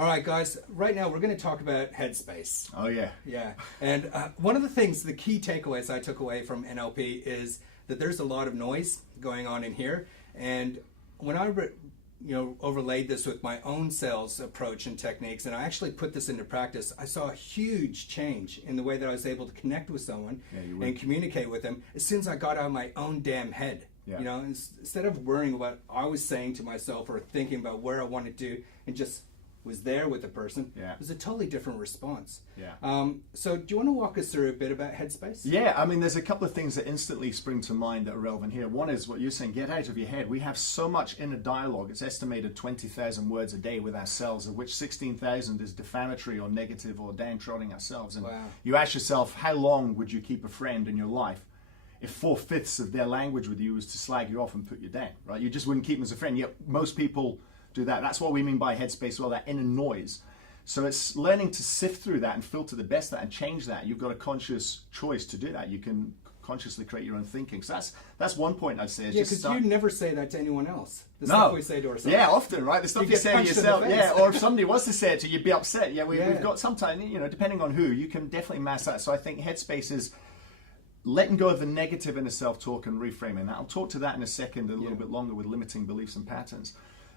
All right, guys, right now we're going to talk about Headspace. Oh, yeah. Yeah. And one of the things, the key takeaways I took away from NLP is that there's a lot of noise going on in here. And when I overlaid this with my own sales approach and techniques, and I actually put this into practice, I saw a huge change in the way that I was able to connect with someone and communicate with them as soon as I got out of my own damn head. Yeah. You know, instead of worrying about what I was saying to myself or thinking about where I wanted to, and just was there with the person, it was a totally different response. So do you want to walk us through a bit about Headspace? Yeah, I mean, there's a couple of things that instantly spring to mind that are relevant here. One is what you're saying, get out of your head. We have so much inner dialogue. It's estimated 20,000 words a day with ourselves, of which 16,000 is defamatory or negative or downtrodden ourselves. And you ask yourself, how long would you keep a friend in your life if 4/5 of their language with you was to slag you off and put you down, right? You just wouldn't keep them as a friend. Yet most people do that. That's what we mean by Headspace, well, that inner noise. So it's learning to sift through that and filter the best of that and change that. You've got a conscious choice to do that. You can consciously create your own thinking. So that's one point I'd say. Yeah, because you never say that to anyone else. The no. Stuff we say to ourselves. Yeah, often, right? The stuff you say to yourself. Yeah, or if somebody was to say it to you, you'd be upset. Yeah, we've got sometimes, depending on who, you can definitely mask that. So I think Headspace is letting go of the negative inner self-talk and reframing that. I'll talk to that in a second, a little bit longer, with limiting beliefs and patterns.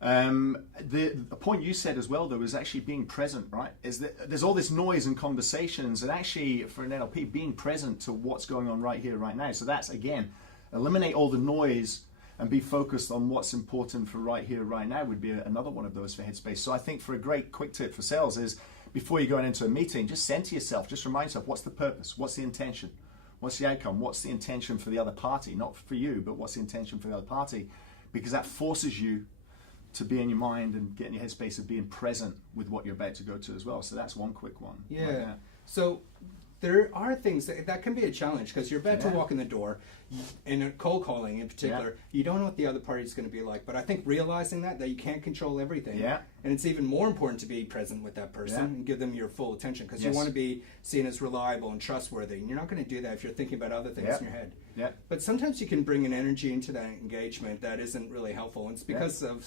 The point you said as well, though, is actually being present, right? Is that there's all this noise and conversations, and actually for an NLP, being present to what's going on right here, right now. So that's, again, eliminate all the noise and be focused on what's important for right here, right now would be another one of those for Headspace. So I think for a great quick tip for sales is, before you're going into a meeting, just center yourself, just remind yourself, what's the purpose? What's the intention? What's the outcome? What's the intention for the other party? Not for you, but what's the intention for the other party? Because that forces you to be in your mind and get in your headspace of being present with what you're about to go to as well. So that's one quick one. Yeah. So there are things that can be a challenge, because you're about to walk in the door, in cold calling in particular, you don't know what the other party is going to be like. But I think realizing that you can't control everything, and it's even more important to be present with that person and give them your full attention, because you want to be seen as reliable and trustworthy. And you're not going to do that if you're thinking about other things in your head. But sometimes you can bring an energy into that engagement that isn't really helpful, and it's because of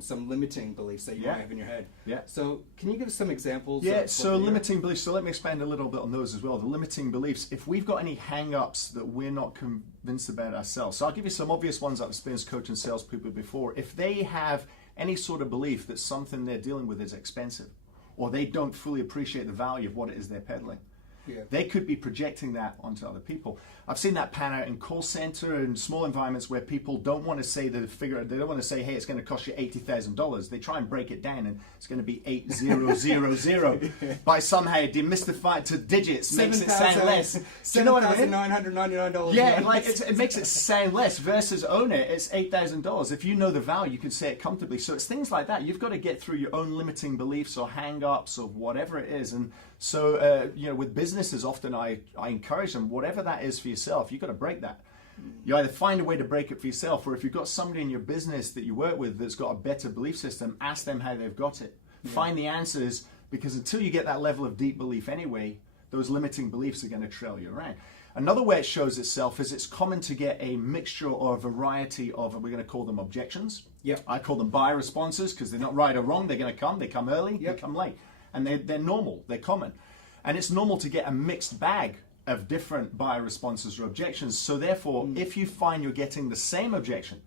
some limiting beliefs that you might have in your head. So can you give us some examples? So limiting beliefs, so let me expand a little bit on those as well. The limiting beliefs, if we've got any hang-ups that we're not convinced about ourselves. So I'll give you some obvious ones I've experienced coaching salespeople before. If they have any sort of belief that something they're dealing with is expensive, or they don't fully appreciate the value of what it is they're peddling, they could be projecting that onto other people. I've seen that pan out in call center and small environments where people don't want to say the figure, they don't want to say, hey, it's going to cost you $80,000. They try and break it down, and it's going to be 8000 by somehow demystified to digits, makes it sound less. Do you know what I mean? $7,999. Yeah, like it makes it sound less versus own it. It's $8,000. If you know the value, you can say it comfortably. So it's things like that. You've got to get through your own limiting beliefs or hang-ups or whatever it is. And so, with businesses, often I encourage them, whatever that is for yourself, you've got to break that. You either find a way to break it for yourself, or if you've got somebody in your business that you work with that's got a better belief system, ask them how they've got it. Find the answers, because until you get that level of deep belief anyway, those limiting beliefs are going to trail you around. Another way it shows itself is it's common to get a mixture or a variety of, we're going to call them objections. I call them buyer responses, because they're not right or wrong. They're going to come. They come early, they come late. And they're normal, they're common. And it's normal to get a mixed bag of different buyer responses or objections. So therefore, if you find you're getting the same objection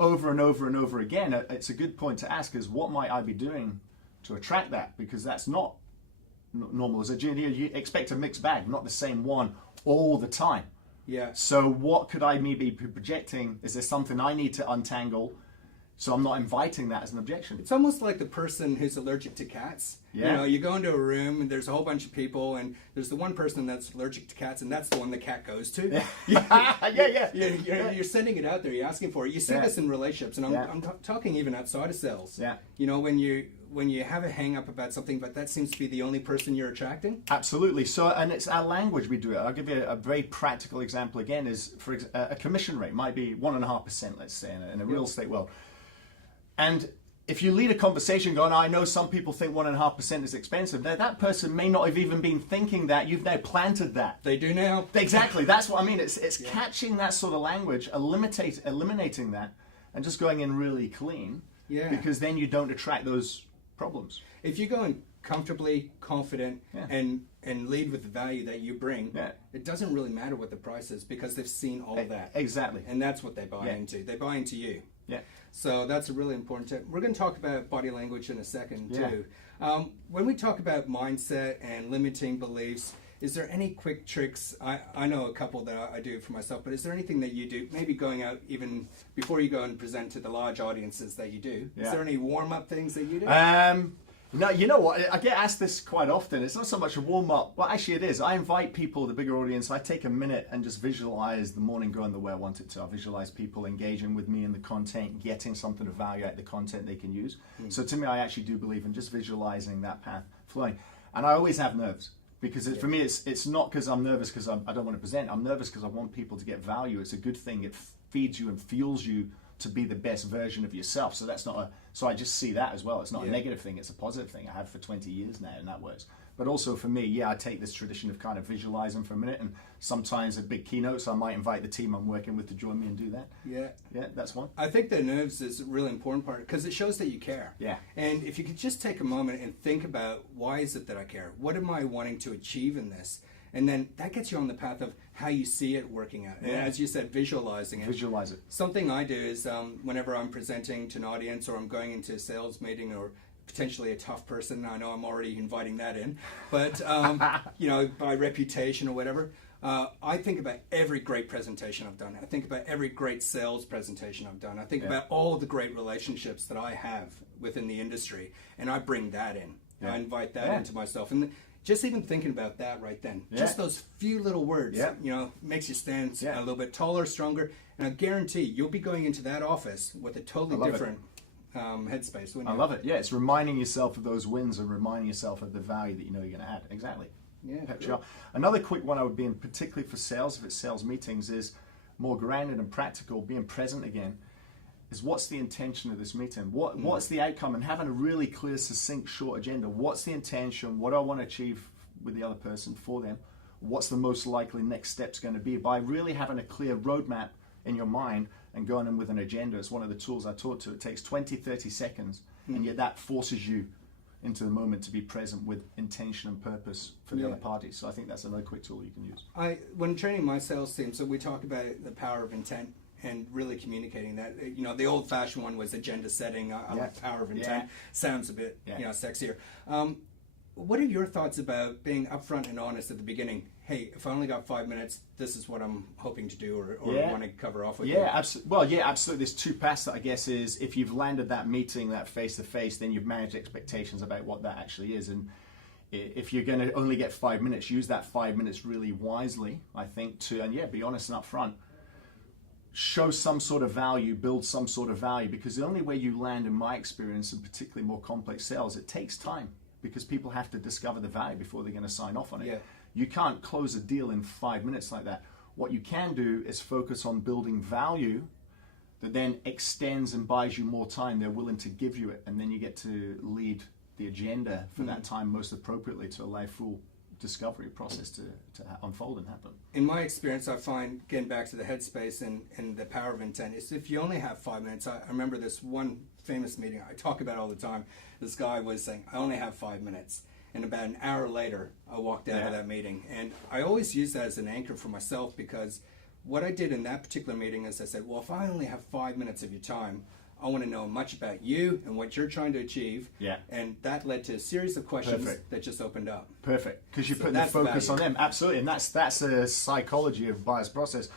over and over and over again, it's a good point to ask is, what might I be doing to attract that? Because that's not normal. As a junior, you expect a mixed bag, not the same one all the time. So what could I maybe be projecting? Is there something I need to untangle so I'm not inviting that as an objection? It's almost like the person who's allergic to cats. You know, you go into a room and there's a whole bunch of people, and there's the one person that's allergic to cats, and that's the one the cat goes to. You're sending it out there. You're asking for it. You see this in relationships, and I'm talking even outside of sales. You know, when you have a hang up about something, but that seems to be the only person you're attracting. Absolutely. So, and it's our language we do it. I'll give you a very practical example again. Is for a commission rate might be 1.5%, let's say, in a real estate world. And if you lead a conversation going, I know some people think 1.5% is expensive. Now, that person may not have even been thinking that. You've now planted that. They do now. Exactly. That's what I mean. It's catching that sort of language, eliminating that, and just going in really clean. Because then you don't attract those problems. If you go in comfortably, confident, and lead with the value that you bring, it doesn't really matter what the price is because they've seen all of that. Exactly. And that's what they buy into. They buy into you. Yeah. So that's a really important tip. We're going to talk about body language in a second too. When we talk about mindset and limiting beliefs, is there any quick tricks? I know a couple that I do for myself, but is there anything that you do, maybe going out even before you go and present to the large audiences that you do? Is there any warm-up things that you do? No, you know what? I get asked this quite often. It's not so much a warm-up. Well, actually it is. I invite people, the bigger audience, I take a minute and just visualize the morning going the way I want it to. I visualize people engaging with me in the content, getting something of value out of the content they can use. So to me, I actually do believe in just visualizing that path flowing. And I always have nerves. Because for me, it's not because I'm nervous because I don't want to present. I'm nervous because I want people to get value. It's a good thing. It feeds you and fuels you to be the best version of yourself. So that's not so I just see that as well. It's not a negative thing. It's a positive thing. I have for 20 years now, and that works. But also for me, I take this tradition of kind of visualizing for a minute, and sometimes at big keynotes, I might invite the team I'm working with to join me and do that. Yeah, that's one. I think the nerves is a really important part because it shows that you care. Yeah. And if you could just take a moment and think about why is it that I care? What am I wanting to achieve in this? And then that gets you on the path of how you see it working out. And as you said, visualizing it. Visualize it. Something I do is whenever I'm presenting to an audience or I'm going into a sales meeting or potentially a tough person, I know I'm already inviting that in, but by reputation or whatever, I think about every great presentation I've done. I think about every great sales presentation I've done. I think about all the great relationships that I have within the industry, and I bring that in. I invite that into myself. And just even thinking about that right then, just those few little words, makes you stand a little bit taller, stronger, and I guarantee you'll be going into that office with a totally different headspace. I love it. Yeah, it's reminding yourself of those wins and reminding yourself of the value that you know you're going to add. Exactly. Yeah. Sure. Another quick one I would be in, particularly for sales, if it's sales meetings, is more grounded and practical, being present again, is what's the intention of this meeting? What's the outcome? And having a really clear, succinct, short agenda. What's the intention? What do I want to achieve with the other person for them? What's the most likely next steps going to be? By really having a clear roadmap in your mind and going in with an agenda, it's one of the tools I taught to. It takes 20, 30 seconds, and yet that forces you into the moment to be present with intention and purpose for the other party. So I think that's another quick tool you can use. When training my sales team, so we talk about the power of intent and really communicating that. The old-fashioned one was agenda setting. I like power of intent. Sounds a bit sexier. What are your thoughts about being upfront and honest at the beginning? Hey, if I only got 5 minutes, this is what I'm hoping to do or want to cover off with you. Absolutely. Absolutely. There's two paths that I guess is if you've landed that meeting, that face-to-face, then you've managed expectations about what that actually is. And if you're going to only get 5 minutes, use that 5 minutes really wisely, I think, be honest and upfront. Show some sort of value, build some sort of value, because the only way you land, in my experience, and particularly more complex sales, it takes time because people have to discover the value before they're going to sign off on it. You can't close a deal in 5 minutes like that. What you can do is focus on building value that then extends and buys you more time. They're willing to give you it, and then you get to lead the agenda for that time most appropriately to allow full discovery process to unfold and happen. In my experience, I find, getting back to the headspace and the power of intent, is if you only have 5 minutes. I remember this one famous meeting I talk about all the time. This guy was saying, I only have 5 minutes. And about an hour later, I walked out of that meeting. And I always use that as an anchor for myself, because what I did in that particular meeting is I said, well, if I only have 5 minutes of your time, I want to know much about you and what you're trying to achieve. And that led to a series of questions that just opened up. Because you're putting the focus on them. Absolutely. And that's a psychology of buyer's process.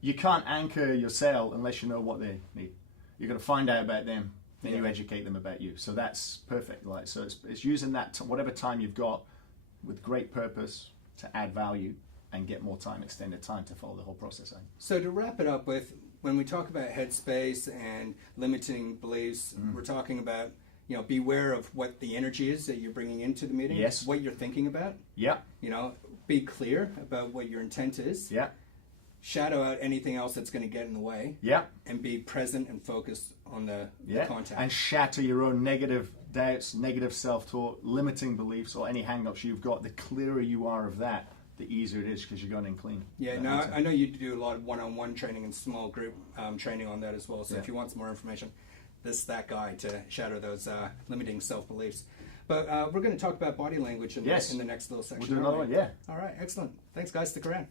You can't anchor your sale unless you know what they need. You've got to find out about them. Then you educate them about you. So that's perfect. So it's using that whatever time you've got with great purpose to add value and get more time, extended time to follow the whole process out. So to wrap it up with, when we talk about headspace and limiting beliefs, we're talking about, beware of what the energy is that you're bringing into the meeting. What you're thinking about. Be clear about what your intent is. Shadow out anything else that's going to get in the way. And be present and focused on the content. And shatter your own negative doubts, negative self-talk, limiting beliefs, or any hang-ups you've got. The clearer you are of that, the easier it is, because you're going in clean. I know you do a lot of one-on-one training and small group training on that as well. So if you want some more information, that guy to shatter those limiting self-beliefs. But we're going to talk about body language in, Yes. in the next little section. We'll do another one, yeah. All right, excellent. Thanks, guys. Stick around.